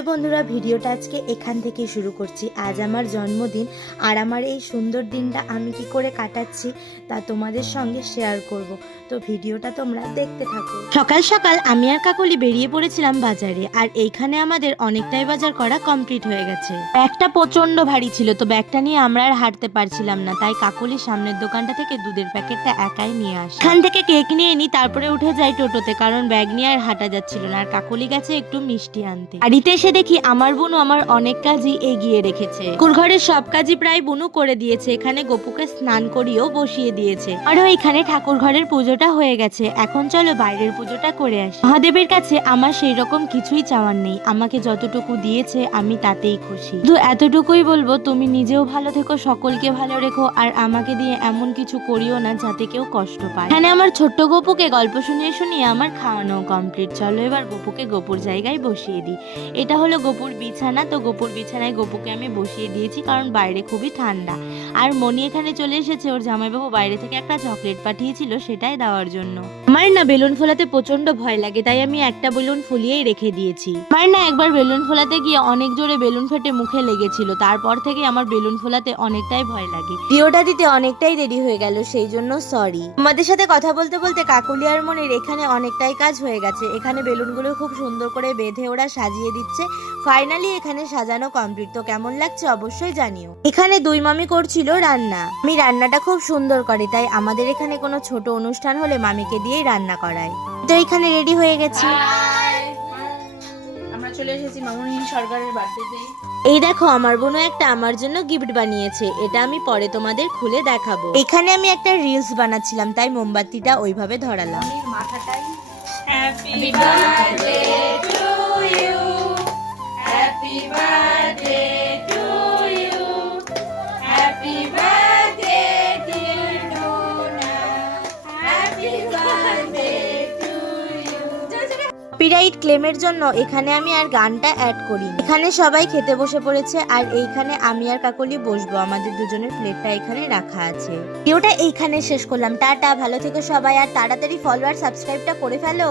তাহলে বন্ধুরা ভিডিওটা আজকে এখান থেকে শুরু করছি। আজ আমার জন্মদিন, আর আমার এই সুন্দর দিনটা আমি কি করে কাটাচ্ছি তা তোমাদের সঙ্গে শেয়ার করব। তো ভিডিওটা তোমরা দেখতে থাকো। সকাল সকাল আমি আর কাকলি বেরিয়ে পড়েছিলাম বাজারে, আর এইখানে আমাদের অনেকটাই বাজার করা কমপ্লিট হয়ে গেছে। ব্যাগটা প্রচন্ড ভারী ছিল, তো ব্যাগটা নিয়ে আমরা আর হাঁটতে পারছিলাম না, তাই কাকলি সামনের দোকানটা থেকে দুধের প্যাকেটটা একাই নিয়ে আসে। এখান থেকে কেক নিয়ে নি, তারপরে উঠে যাই টোটোতে, কারণ ব্যাগ নিয়ে আর হাঁটা যাচ্ছিল না। আর কাকলি গেছে একটু মিষ্টি আনতে। বাড়িতে এসে দেখি আমার বোনু আমার অনেক কাজই এগিয়ে রেখেছে। ঠাকুর ঘরের সব কাজই প্রায় বুনু করে দিয়েছে। এখানে গোপুকে স্নান করিয়েও বসিয়ে দিয়েছে। আরও এখানে ঠাকুর ঘরের পুজোটা হয়ে গেছে। এখন চলো বাইরের পুজোটা করে আসি। মহাদেবের কাছে আমার সেই রকম কিছুই চাওয়ার নেই, আমাকে যতটুকু দিয়েছে আমি তাতেই খুশি। শুধু এতটুকুই বলবো, তুমি নিজেও ভালো থেকো, সকলকে ভালো রেখো, আর আমাকে দিয়ে এমন কিছু করিও না যাতে কেউ কষ্ট পায়। এখানে আমার ছোট্ট গোপুকে গল্প শুনিয়ে শুনিয়ে আমার খাওয়ানো কমপ্লিট। চলো এবার গোপুকে গোপুর জায়গায় বসিয়ে দিই। এটা হলো গোপুর বিছানা, তো গোপুর বিছানায় গোপুকে আমি বসিয়ে দিয়েছি, কারণ বাইরে খুবই ঠান্ডা। আর মনি এখানে চলে এসেছে, ওর জামাইবাবু বাইরে থেকে একটা চকলেট পাঠিয়েছিল সেটাই দেওয়ার জন্য। আমার না বেলুন ফোলাতে প্রচন্ড ভয় লাগে, তাই আমি একটা বেলুন ফুলিয়েই রেখে দিয়েছি। আমার না একবার বেলুন ফোলাতে গিয়ে অনেক জোরে বেলুন ফেটে মুখে লেগেছিল, তারপর থেকে আমার বেলুন ফোলাতে অনেকটাই ভয় লাগে। ভিডিওটা দিতে অনেকটাই দেরি হয়ে গেল, সেই জন্য সরি। তোমাদের সাথে কথা বলতে বলতে কাকুলি আর মনির এখানে অনেকটাই কাজ হয়ে গেছে। এখানে বেলুনগুলো খুব সুন্দর করে বেঁধে ওরা সাজিয়ে দিচ্ছে। ফাইনালি এখানে সাজানো কমপ্লিট। তো কেমন লাগছে অবশ্যই জানিও। এখানে দুই মামি করছিল রান্না। আমি রান্নাটা খুব সুন্দর করে, তাই আমাদের এখানে কোনো ছোট অনুষ্ঠান হলে মামিকে দিয়েই রান্না করায়। তো এখানে রেডি হয়ে গেছি। আমরা চলে এসেছি মামুনি সরকারের বার্থডেতে। এই দেখো আমার বোনও একটা আমার জন্য গিফট বানিয়েছে, এটা আমি পরে তোমাদের খুলে দেখাবো। এখানে আমি একটা রিলস বানাচ্ছিলাম, তাই মোমবাতিটা ওইভাবে ধরালাম। মাথাটাই happy birthday to you, happy birthday to you, happy birthday dear Dona, happy birthday to you. Copyright ক্লেমের জন্য এখানে আমি আর গানটা অ্যাড করি। এখানে সবাই খেতে বসে পড়েছে, আর এইখানে আমি আর কাকলি বসবো। আমাদের দুজনের প্লেটটা এখানে রাখা আছে। ভিডিওটা এইখানে শেষ করলাম। টাটা, ভালো থেকো সবাই, আর তাড়াতাড়ি ফলো আর সাবস্ক্রাইবটা করে ফেলো।